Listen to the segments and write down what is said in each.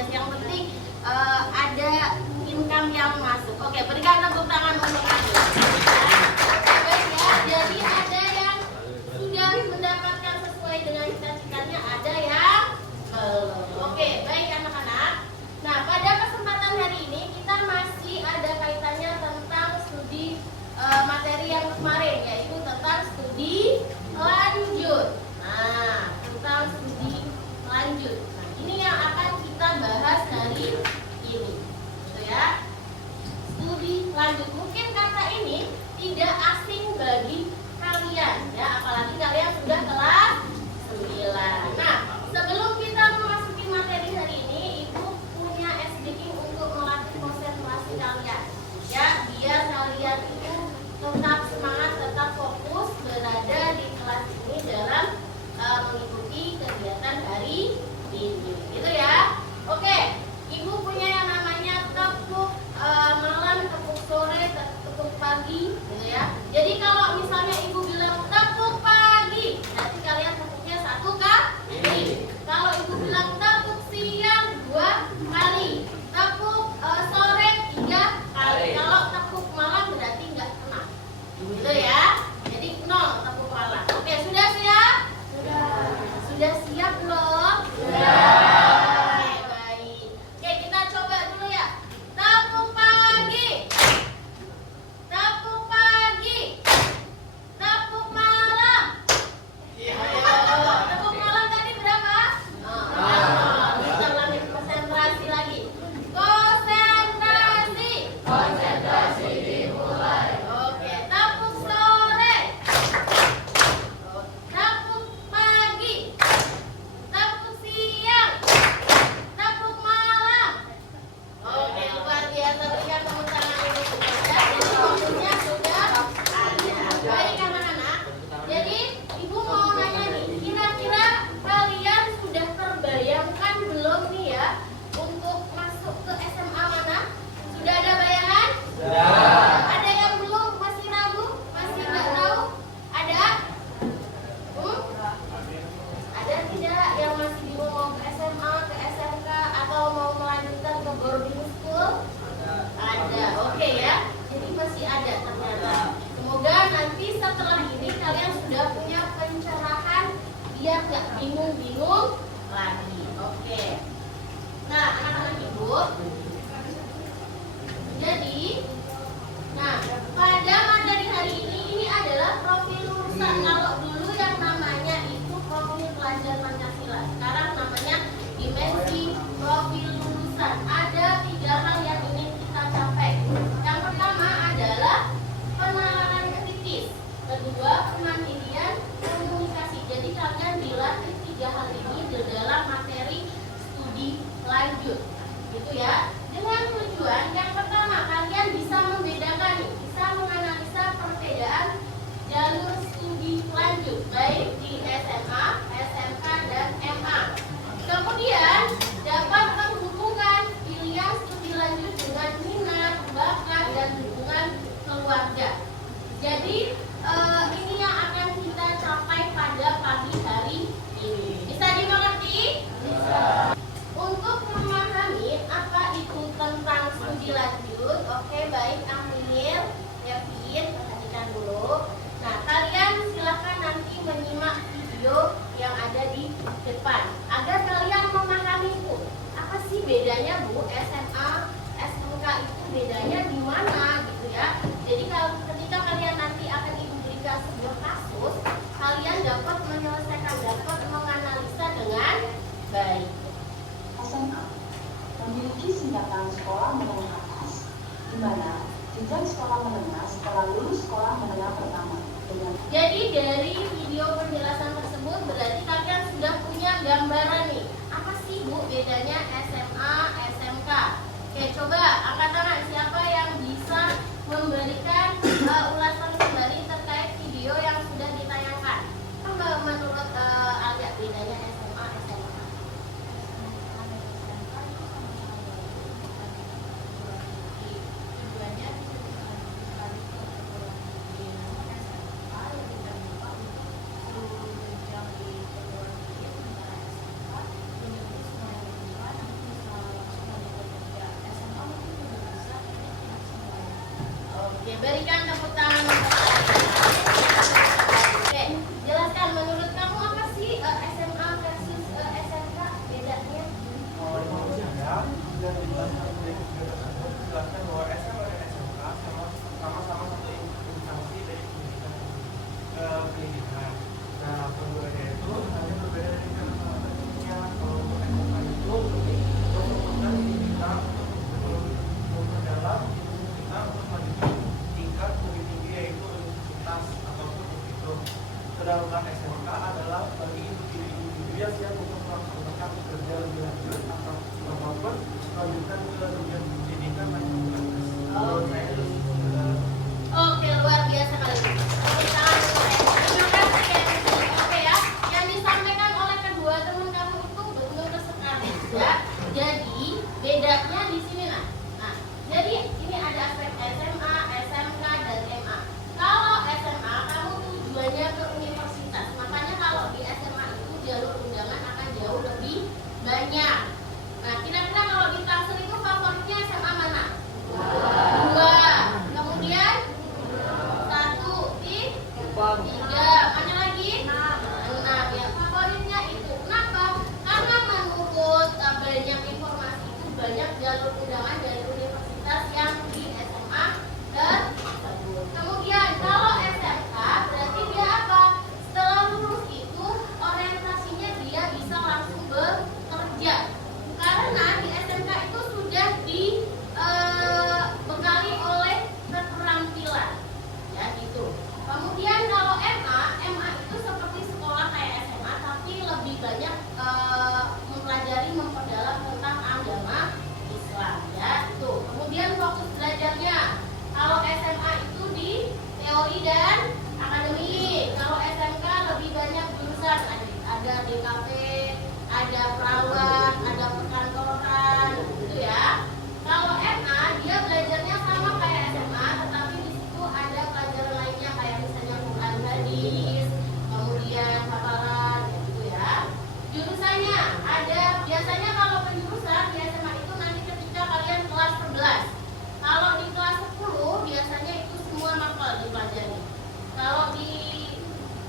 alias yang penting ada income yang masuk. Oke, berikan tepuk tangan untuk Anda. Oke, baik ya. Jadi ada yang sudah mendapatkan sesuai dengan cita-citanya, ada yang belum. Oke, baik anak-anak. Nah, pada kesempatan hari ini kita masih ada kaitannya tentang studi materi yang kemarin, yaitu tentang studi lanjut. Nah, tentang studi lanjut. Nah, ini yang akan kita bahas hari ini, gitu ya. Studi lanjut. Mungkin kata ini tidak asing bagi kalian, ya, apalagi kalian sudah kelas 9. Nah, sebelum kita memasuki materi hari ini, Ibu punya speaking untuk melatih konsentrasi kalian, ya, biar kalian itu tetap semangat, tetap fokus berada di kelas ini dalam mengikuti kegiatan hari ini, gitu ya. Oke, Ibu punya yang namanya tepuk malam, tepuk sore, tepuk pagi, gitu ya. Jadi kalau misalnya Ibu bilang tepuk pagi, berarti kalian tepuknya 1 kali. Kalau Ibu bilang tepuk siang 2 kali, tepuk sore 3 kali. Kalau tepuk malam berarti nggak kena, gitu ya. Jadi 0 tepuk malam. Oke, sudah siap? Sudah siap belum? Sudah. Oke, baik. Oke, kita coba dulu ya. Tepuk pagi. Tepuk pagi. Tepuk malam. Tepuk malam tadi berapa? Kita ulangi konsentrasi lagi. Konsentrasi. Konsentrasi dimulai. Oke, tepuk sore. Tepuk pagi. Tepuk siang. Tepuk malam. Oke, luar biasa. Berikan tepuk tangan Ibu sudah. Jadi waktunya sudah ada. Baik anak-anak. Jadi Ibu mau nanya nih, kira-kira kalian sudah terbayangkan belum nih ya untuk masuk ke SMA mana? Sudah ada bayangan? Sudah. Ada yang belum, masih ragu, masih nggak tahu? Ada? Ada tidak yang masih bingung mau ke SMA, ke SMK, atau mau melanjutkan ke boarding school? Ada, oke ya. Jadi masih ada ternyata. Semoga nanti setelah ini kalian sudah punya pencerahan biar nggak bingung-bingung lagi. Oke. Nah, anak-anak Ibu. Jadi, nah, pada materi hari ini adalah profil lulusan. Kalau dulu yang namanya itu profil pelajar Pancasila, sekarang namanya dimensi profil lulusan. Ada 3 hal yang ingin kita capai. Yang pertama adalah penalaran kritis, kedua kemandirian komunikasi. Jadi kalian dilatih 3 hal ini di dalam materi studi lanjut, gitu ya. Dengan tujuan yang pertama kalian bisa membedakan nih, bisa menganalisa perbedaan jalur studi lanjut baik di SMA, SMK dan MA. Kemudian dapat menghubungkan pilihan studi lanjut dengan minat, bakat dan dukungan keluarga. Jadi ini yang akan kita capai pada pagi hari ini. Bisa dimengerti? Bisa. Untuk memahami apa itu tentang studi lanjut, oke, baik Amir, Kevin, perhatikan dulu. Nah, kalian silahkan nanti menyimak video yang ada di depan agar kalian memahami Bu, apa sih bedanya Bu, SMA, SMK itu bedanya di mana gitu ya. Jadi kalau ketika kalian nanti akan Ibu berikan sebuah kasus, kalian dapat menyelesaikan, dapat menganalisa dengan baik. SMA memiliki singkatan sekolah menengah atas, di mana jenjang sekolah menengah setelah lulus sekolah menengah pertama. Jadi dari video penjelasan tersebut berarti kalian sudah punya gambaran nih, apa sih Bu bedanya SMA, SMK? Oke, coba angkat tangan siapa yang bisa memberikan ulasan kembali terkait video yang sudah ditayangkan. Menurut agak bedanya SMA, SMK. Berikan tepuk tangan untuk Oke, jelaskan menurut kamu apa sih SMA versus SMK bedanya? Jelaskan bahwa SMA dan SMK sama-sama satu instansi dari pendidikan. Nah, perbedaannya itu hanya berbeda dari tekniknya. Kalau untuk SMK itu mempermudah kita untuk memperdalam ilmu kita untuk melanjutkan tingkat lebih tinggi yaitu universitas ataupun itu. Sedangkan SMK adalah bagi individu yang siap untuk melaksanakan kerja lebih lanjut atau apapun melanjutkan ke dunia pendidikan lanjut. Oke, luar biasa kali ini. Tepuk tangan untuk Terima kasih ya. Oke ya, yang disampaikan oleh kedua teman kamu itu betul sekali ya. Jadi bedanya di sini nah, jadi ini ada aspek SMA, SMK dan MA. Kalau SMA kamu tujuannya ke universitas, makanya kalau di SMA itu jalur undangan akan jauh lebih banyak. Nah, kira-kira kalau di Tangsel itu favoritnya SMA mana? Dua. Kemudian satu, tiga. Mana lagi? Enam. Ya, favoritnya itu. Kenapa? Karena menurut banyak informasi itu banyak jalur undangan dari universitas yang di SMA tersebut. Kemudian kalau SMK berarti dia apa? Setelah lulus itu orientasinya dia bisa langsung bekerja. Karena di SMK itu sudah dibekali oleh keterampilan, ya gitu. Kemudian kalau MA itu seperti sekolah kayak SMA, tapi lebih banyak memperdalam tentang agama Islam, ya itu. Kemudian fokus belajarnya, kalau SMA itu di teori dan akademik, kalau SMK lebih banyak jurusan, ada DKV, ada perawat, ada perkantoran, gitu ya. Kalau MA dia belajarnya sama kayak SMA, tetapi di situ ada pelajaran lainnya kayak misalnya Quran hadis, kemudian hafalan, gitu ya. Jurusannya ada biasanya kalau penjurusan di SMA itu nanti ketika kalian kelas 11. Kalau di kelas 10 biasanya itu semua mapel dipelajari. Kalau di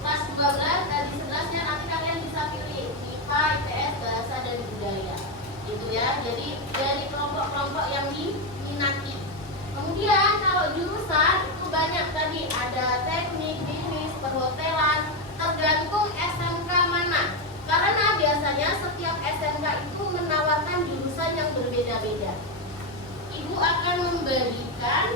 kelas 12 dan di 11-nya nanti kalian bisa pilih IPA, IPS, bahasa dan budaya. Gitu ya. Jadi dari kelompok-kelompok yang diminati. Kemudian kalau jurusan itu banyak tadi, ada teknik, bisnis, perhotelan, tergantung SMK mana. Karena biasanya setiap SMK itu menawarkan jurusan yang berbeda-beda. Ibu akan memberikan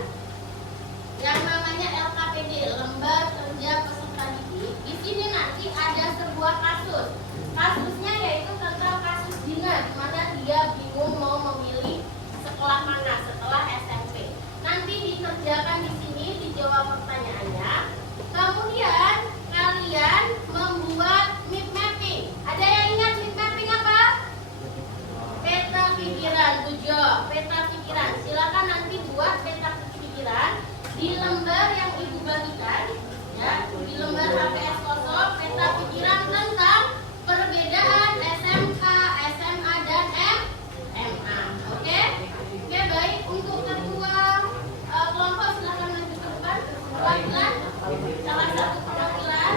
yang namanya LKPD, Lembar Kerja Peserta Didik. Di sini nanti ada sebuah kasus. Kasusnya yaitu tentang kasus Dina, di mana dia bingung mau memilih sekolah mana setelah SMP. Nanti dikerjakan di sini, dijawab pertanyaannya. Kemudian kalian membuat map mapping. Ada yang ingat map mapping apa? Peta pikiran, tujuh. Peta pikiran. Silakan nanti buat peta pikiran di lembar yang ibu bagikan, ya, di lembar HPS kosong, peta pikiran tentang perbedaan SMK, SMA dan MA. Oke, baik. Untuk ketua kelompok silakan maju ke depan. Perwakilan, salah satu perwakilan.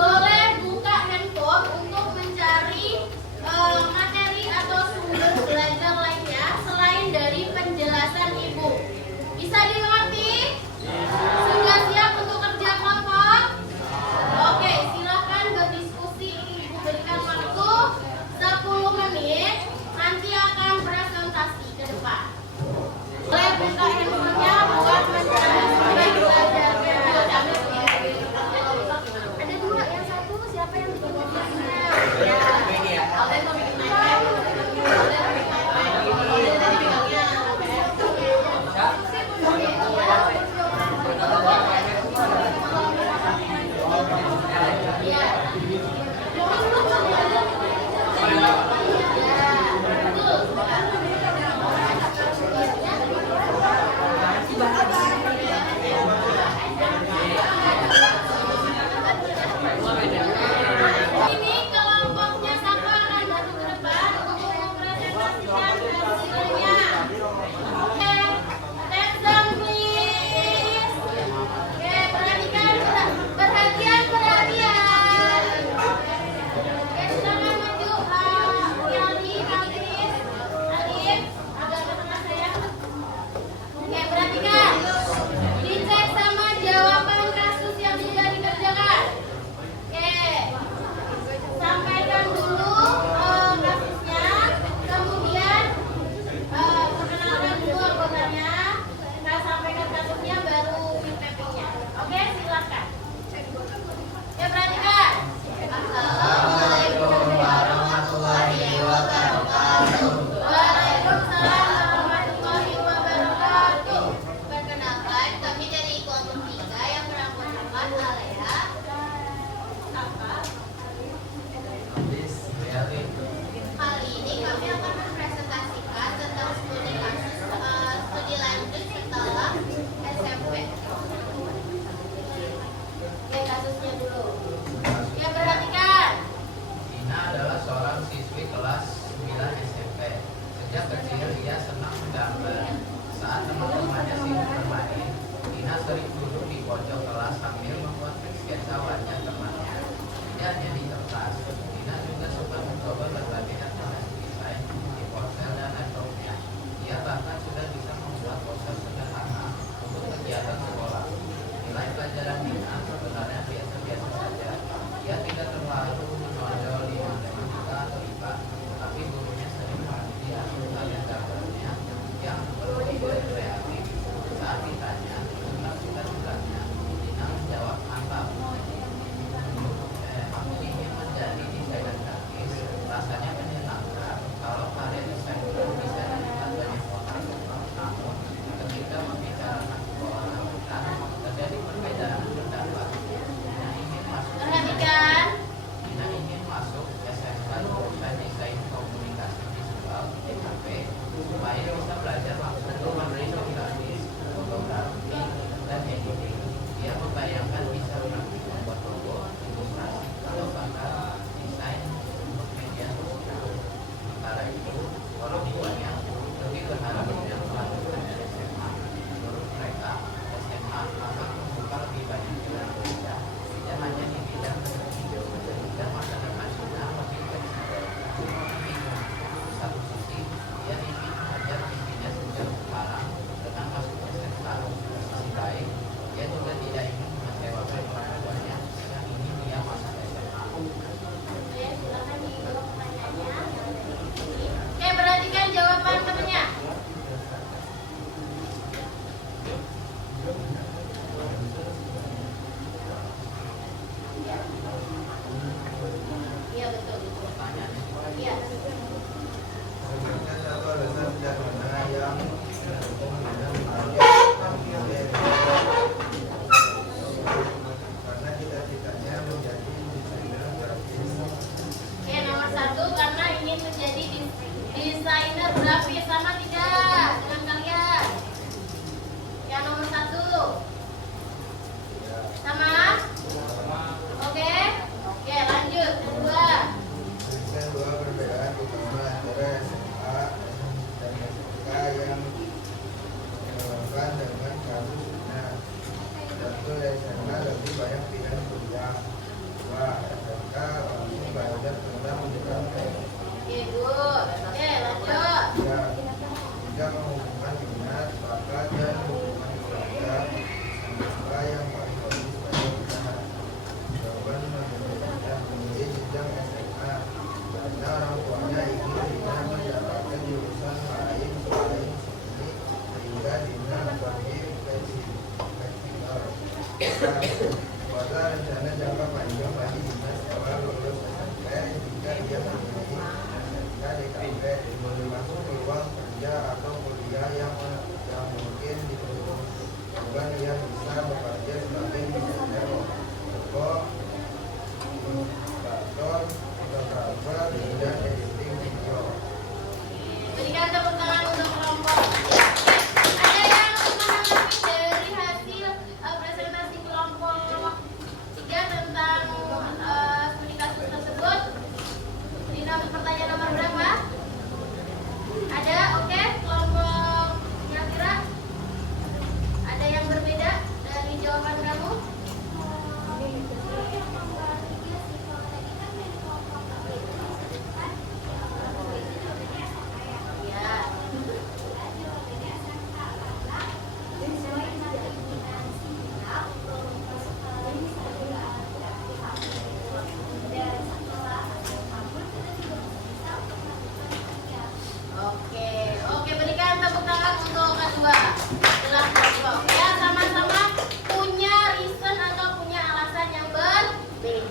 Boleh buka handphone untuk mencari materi atau sumber belajar lainnya selain dari penjelasan ibu. Bisa di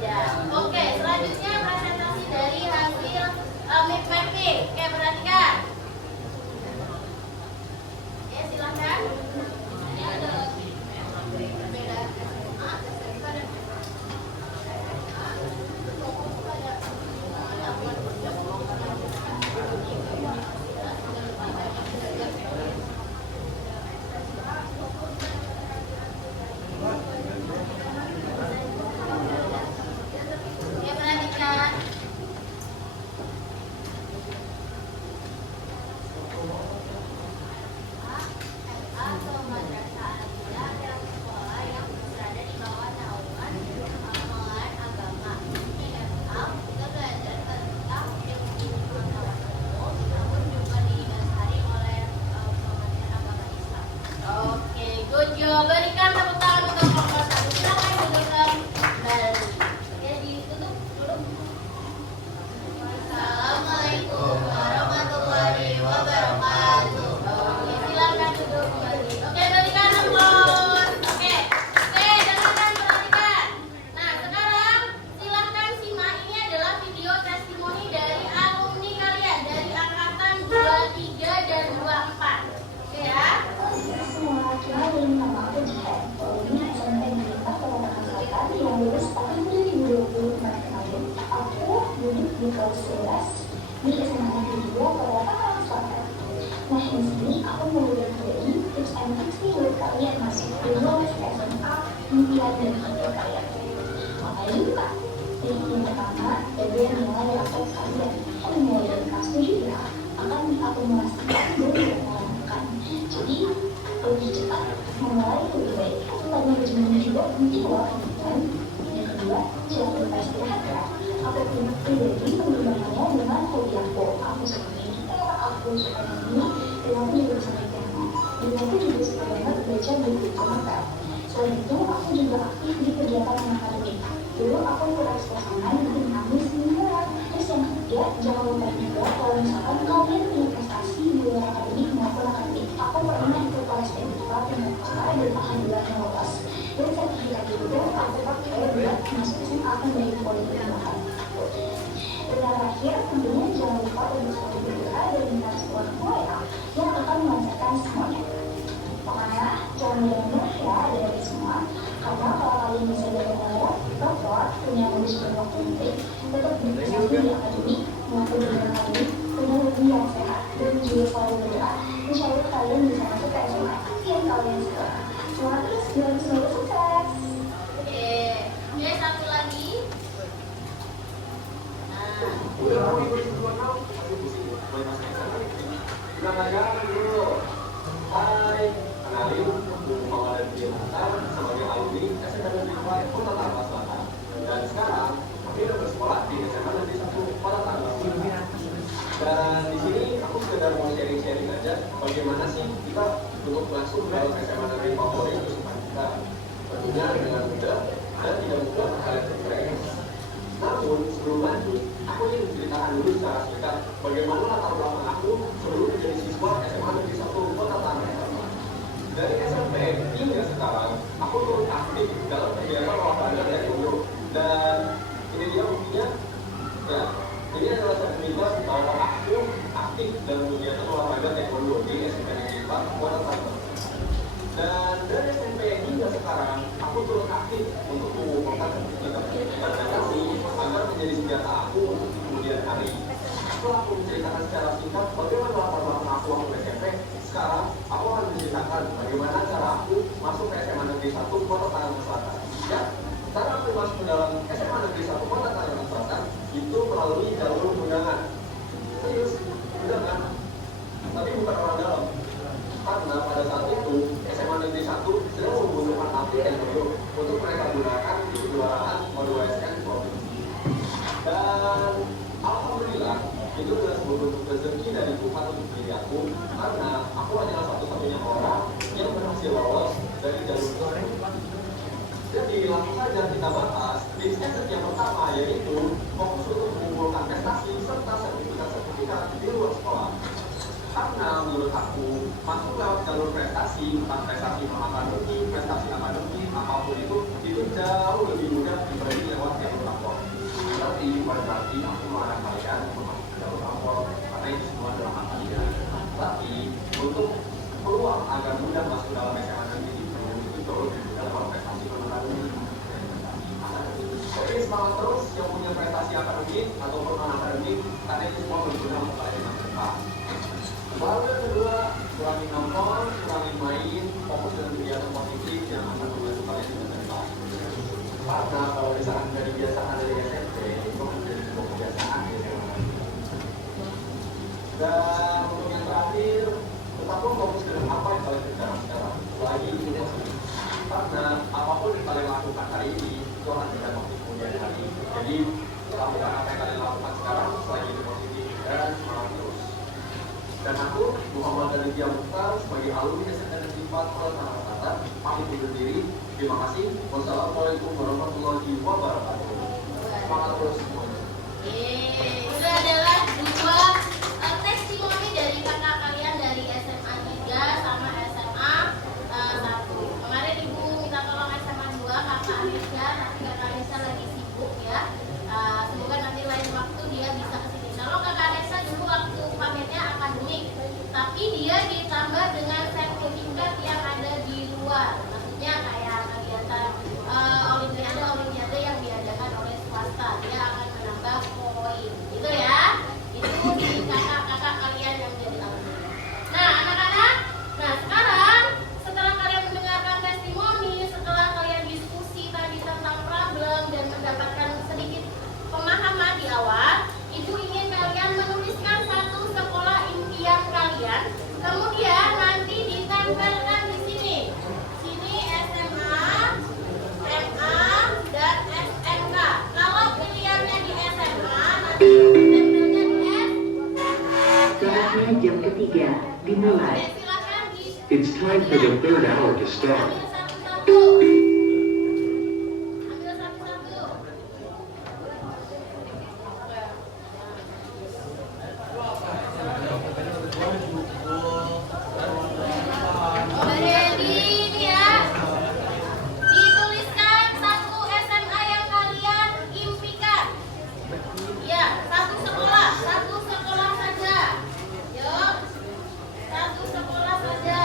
Ya, oke. Selanjutnya presentasi dari hasil map mapping. Oke, perhatikan. Ya, silakan. Ini ada beda SMA, SMK dan ya, perhatikan. Atau madrasah aliyah adalah sekolah yang berada di bawah naungan amalan agama. IFA kita belajar tentang ilmu pengetahuan umum, namun juga didasari oleh pengertian agama Islam. Oke, good job. Berikan tepuk tangan untuk kelompok satu. Silakan dudukkan kembali. Ya, ditutup dulu. Assalamualaikum warahmatullahi wabarakatuh. Oke, silakan duduk kembali. Oke, berikan aplaus. Oke, dengarkan, perhatikan. Nah, sekarang silakan simak. Ini adalah video testimoni dari alumni kalian dari angkatan 23 dan 24. Oke ya. Semua cuma dari nama aku Jihan. Ini SMP Negeri 4 Kota Selatan yang lulus tahun 2020 kemarin. Aku duduk di kelas 11 di SMA Negeri 2 Kota Selatan. Nah, di sini aku mau berbagi tips and tricks nih buat kalian masuk ke lulus SMA impian dan impian kalian. Makanya juga, tips yang pertama, jaga nilai rapot kalian. Mulai dari kelas 7 ya, akan diakumulasikan dan dilakukan. Jadi, lebih cepat memulai lebih baik. Selain manajemen juga penting loh, kan? Yang kedua, jangan lupa istirahat ya. Aku pribadi menggunakannya dengan hobi aku. Aku suka main gitar, aku suka nyanyi, dan aku juga bisa main piano. Dan aku juga suka banget belajar buku novel. Selain itu, aku juga aktif di kegiatan akademik. Dulu aku ikut eksklusivan di kampus seminar. Terus yang ketiga, jangan lupa juga kalau misalkan kalian punya prestasi di luar akademik maupun akademik. Aku pernah ikut kelas teknikal dan sekarang dan alhamdulillah lolos. Dan sertifikat itu aku pakai buat masuk SMA dari Politeknik. Dan yang terakhir, tentunya jangan lupa untuk selalu berdoa dan minta restu orang tua ya, yang akan melancarkan semuanya. Pokoknya jangan mudah ya dari semua, karena kalau kalian bisa belajar dokter punya kondisi waktu penting, tetap berprestasi di akademik maupun di luar akademik dengan lebih yang sehat dan juga selalu berdoa. Insya Allah kalian bisa masuk ke SMA yang kalian suka. Semangat terus dan semoga sukses. Oke, satu lagi. Nah, Jangan dulu. Hai, kenalin, Muhammad Adil Hasan sebagai alumni SMA Negeri 4 Kota Tangerang Selatan. Dan sekarang kami sudah bersekolah di SMA Negeri 1 Kota Tangerang Selatan. Dan di sini aku sekedar mau sharing-sharing aja bagaimana sih kita untuk masuk ke SMA Negeri favorit kesukaan kita. Tentunya dengan mudah dan tidak mudah kalian terpres. Namun sebelum lanjut, aku ingin menceritakan dulu secara singkat bagaimana latar belakang aku sebelum menjadi siswa SMA Negeri 1 Kota Tangerang. Dari SMP hingga sekarang, aku turut aktif dalam kegiatan olahraga taekwondo. Dan ini dia buktinya, ya, ini adalah sertifikat bahwa aku aktif dalam kegiatan olahraga taekwondo di SMP Negeri 4 Kota Tangerang. Dan dari SMP hingga sekarang, aku turut aktif untuk mengumpulkan prestasi agar menjadi senjata aku untuk kemudian hari. Setelah aku menceritakan secara singkat bagaimana latar belakang aku waktu SMP, sekarang aku akan menceritakan bagaimana cara aku masuk ke SMA Negeri 1 Kota Tangerang Selatan. Ya, cara aku masuk ke dalam SMA Negeri 1 Kota Tangerang Selatan itu melalui jalur undangan. Serius, undangan. Tapi bukan orang dalam. Karena pada saat itu SMA Negeri 1 sedang membutuhkan atlet yang baru untuk mereka gunakan di kejuaraan O2SN provinsi. Dan alhamdulillah itu adalah sebuah bentuk rezeki dari Tuhan untuk diri aku, karena aku adalah satu-satunya orang yang berhasil lolos dari jalur tersebut. Jadi langsung saja kita bahas tips and trik yang pertama, yaitu fokus untuk mengumpulkan prestasi serta sertifikat di luar sekolah. Karena menurut aku, masuk lewat jalur prestasi, entah prestasi akademik, apapun itu jauh lebih mudah dibanding lewat jalur rapor. semangat terus yang punya prestasi akademik ataupun non-akademik, karena itu semua berguna untuk kalian yang depan. Lalu yang kedua, kurangi nongkrong, kurangi main, fokus dengan kegiatan positif yang akan membantu kalian di masa depan. Karena kalau misalkan dari kebiasaan dari SMP, itu menjadi sebuah kebiasaan di SMA. Dan untuk yang terakhir, tetaplah fokus dengan apa yang kalian kerjakan sekarang. Lagi itu positif. Karena apapun yang kalian lakukan hari ini, itu akan berdampak di kemudian hari. Jadi, lakukan apa yang kalian lakukan sekarang selagi itu positif dan semangat terus. Dan aku, Muhammad Aditya Mukhtar, sebagai alumni SMK Negeri 4 Kota Tangerang Selatan, pamit undur diri. Terima kasih. Wassalamualaikum warahmatullahi wabarakatuh. Semangat terus semuanya. Itu adalah dua testimoni dari kakak kalian dari SMA 3 sama SMA 1. Kemarin ibu minta tolong SMA 2 kakak Anisha, tapi kakak Anisha lagi sibuk ya. Semoga nanti lain waktu dia bisa kesini. Kalau kakak Anisha dulu waktu pametnya akademik, tapi dia ditambah dengan sertifikat yang ada di luar. Maksudnya kayak kegiatan olimpiade yang diadakan oleh swasta, dia akan menambah poin gitu ya. Itu di kakak-kakak kalian yang jadi alumni. Nah anak-anak, nah sekarang setelah kalian mendengarkan testimoni, setelah kalian diskusi tadi tentang problem dan mendapatkan sedikit pemahaman di awal, ibu ingin kalian menuliskan satu sekolah impian kalian, kemudian nanti ditempelkan di sini. Sini SMA, MA, dan SMK. Kalau pilihannya di SMA, nanti tempelnya di S. Saatnya jam ketiga dimulai. Oke, silakan di It's time for the third hour to start. ambil satu-satu. Ambil satu-satu. Jadi ini ya, dituliskan satu SMA yang kalian impikan. Ya, satu sekolah saja. Yuk, satu sekolah saja.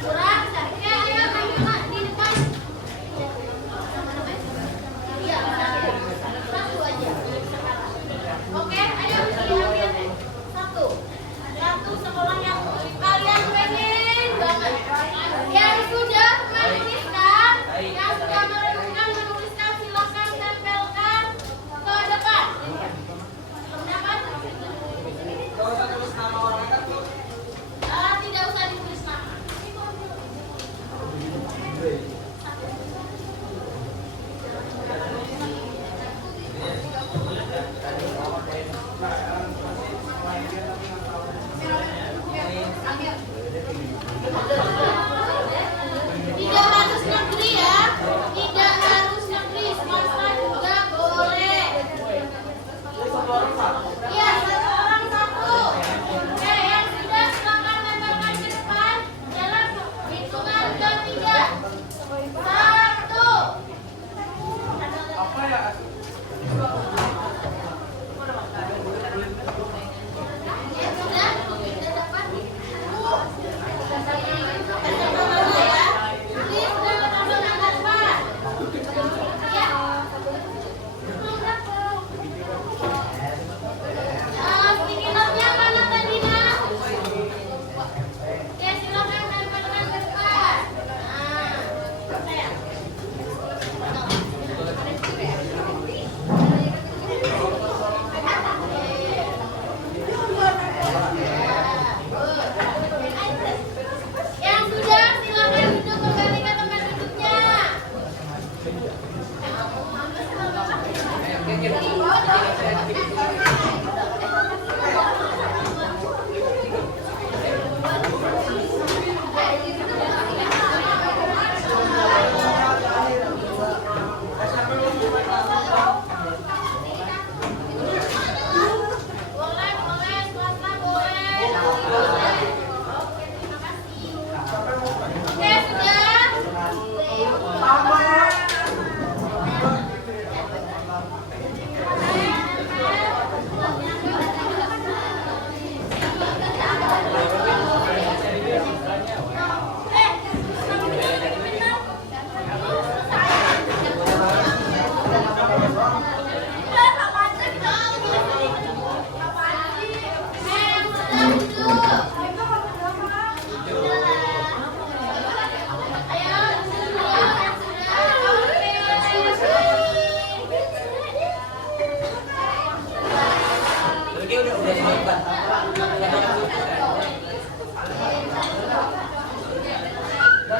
Kurang, ya, ayo, Mak, di depan. Iya, satu aja. Oke, ayo diambil satu sekolah yang kalian pengen banget, yang sudah menuliskan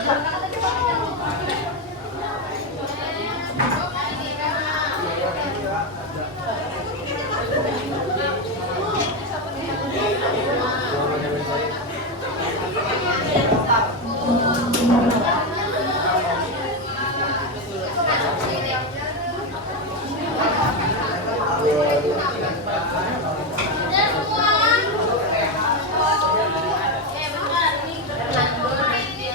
Udah semua. Bentar, ini berkenan dulu nanti.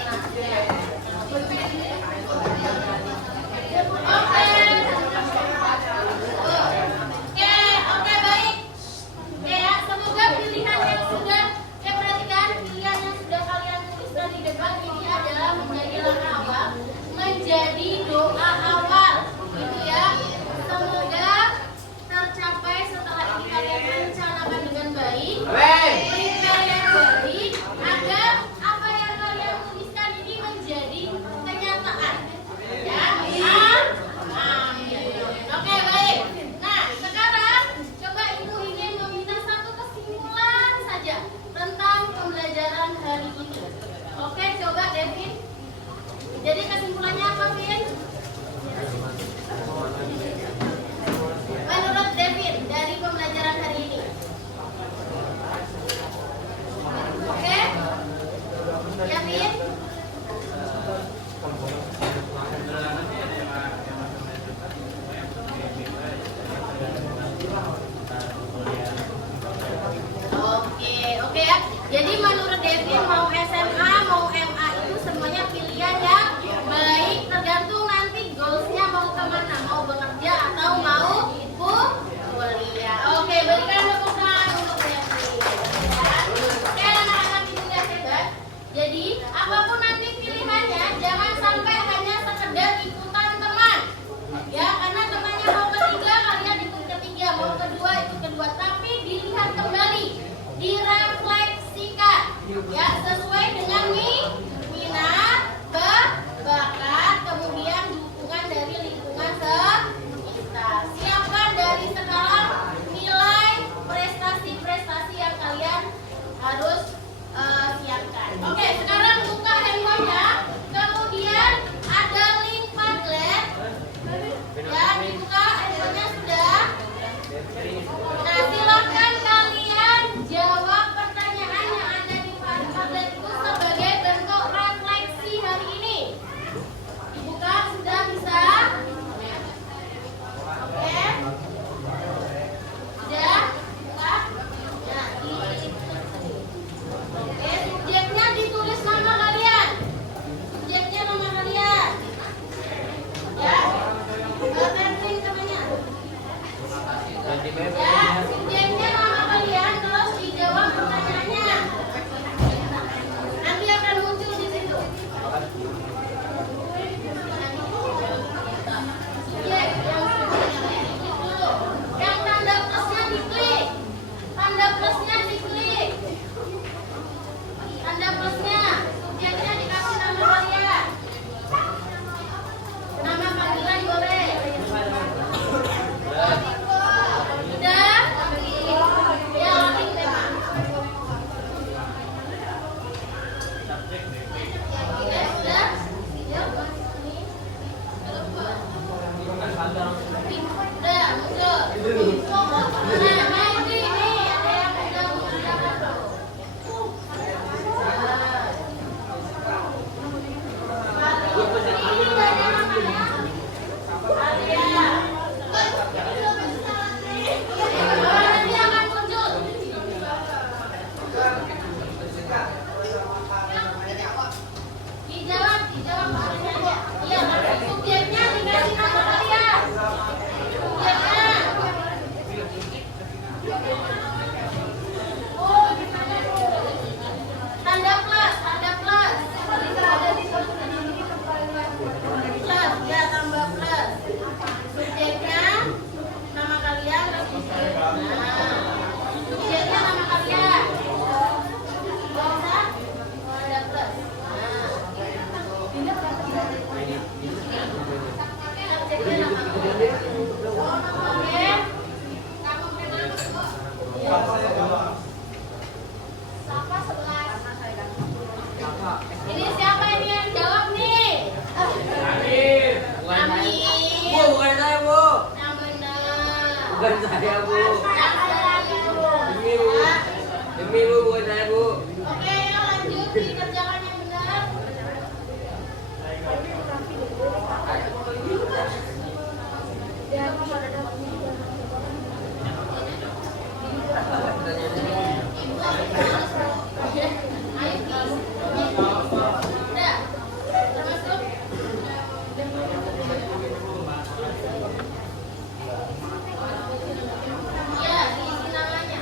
Saya Bu. Yang saya Demi Bu. Demi Bu buat saya Bu. Oke, yuk lanjut dikerjakan yang benar. Udah, termasuk. Ya, diisi namanya.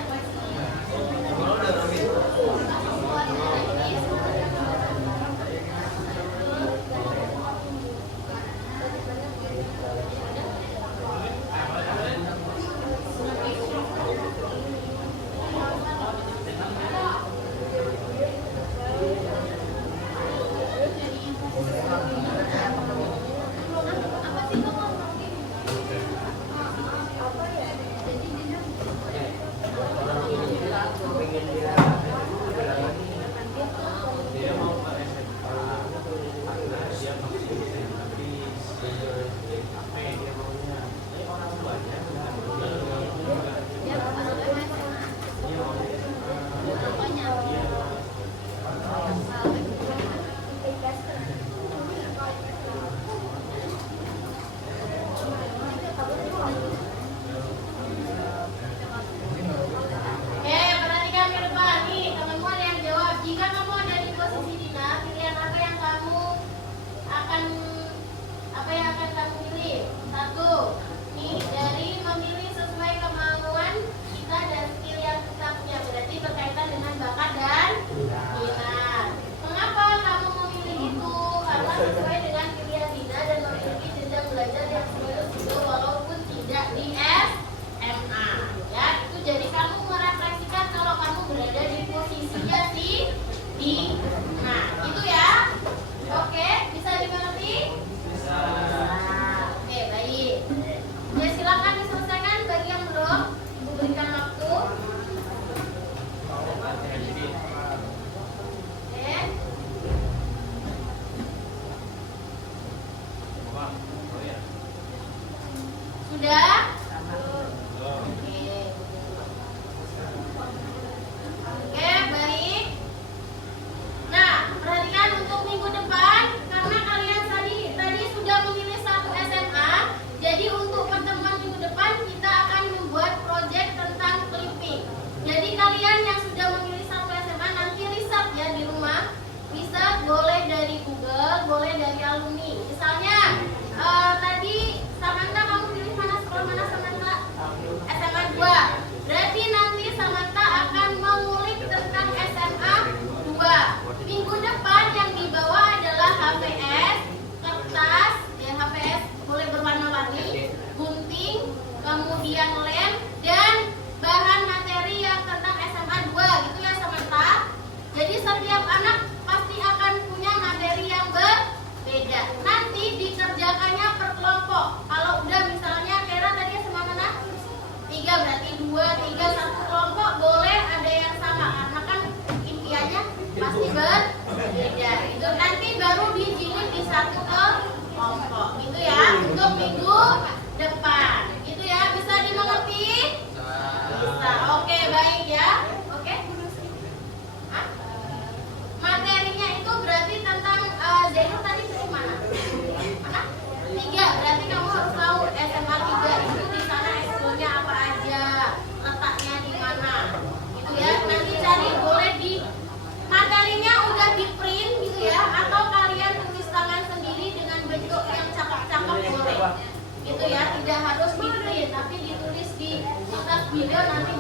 Perhatikan ke depan nih, temanmu ada yang jawab. Jika kamu ada di posisi Dina, pilihan apa yang kamu akan kamu pilih? Satu, nih dari memilih sesuai kemauan kita dan skill yang kita punya. Berarti berkaitan dengan bakat dan minat. Mengapa kamu memilih itu? Karena sesuai dengan pilihan Dina dan memiliki jenjang belajar yang serius itu walaupun tidak di SMA. Ya, itu jadi kamu merefleksikan kalau kamu berada di posisinya di nah, itu ya. Oke, bisa dimengerti? Bisa. Oke, baik. Ya, silakan diselesaikan bagi yang belum. Ibu berikan waktu. Oke. Sudah? Oke, baik. Nah, perhatikan untuk minggu depan karena kalian tadi sudah memilih satu SMA. Jadi untuk pertemuan minggu depan kita akan membuat proyek tentang clipping. Jadi kalian yang sudah memilih satu SMA nanti riset ya di rumah. Riset boleh dari Google, boleh dari alumni. Misalnya tadi Samantha kamu pilih mana sekolah mana Samantha? SMA 2. Berarti nanti Samantha akan mengulik tentang SMA 2. Minggu depan yang dibawa adalah HVS, kertas, ya HVS boleh berwarna-warni, gunting, kemudian lem dan bahan materi yang tentang SMA 2 gitu ya Samantha. Jadi setiap anak pasti akan punya materi yang berbeda. Nanti dikerjakannya per kelompok. Kalau udah misalnya Kera tadi SMA mana? 3 berarti 2, 3, 1 kelompok boleh ada yang sama karena kan impiannya pasti berbeda. Itu nanti baru dijilid di satu kelompok. Itu ya untuk minggu depan. Itu ya bisa dimengerti? Bisa. Oke, baik ya. Oke. Hah? Materinya itu berarti tentang Zainul tadi pilih mana? Mana? 3. Berarti kamu harus tahu SMA 3 itu di sana ekskulnya apa aja, letaknya di mana. Gitu ya. Nanti cari boleh di materinya udah di print gitu ya, atau kalian tulis tangan sendiri dengan bentuk yang cakep-cakep boleh. Gitu ya, tidak harus di print tapi ditulis di kertas video nanti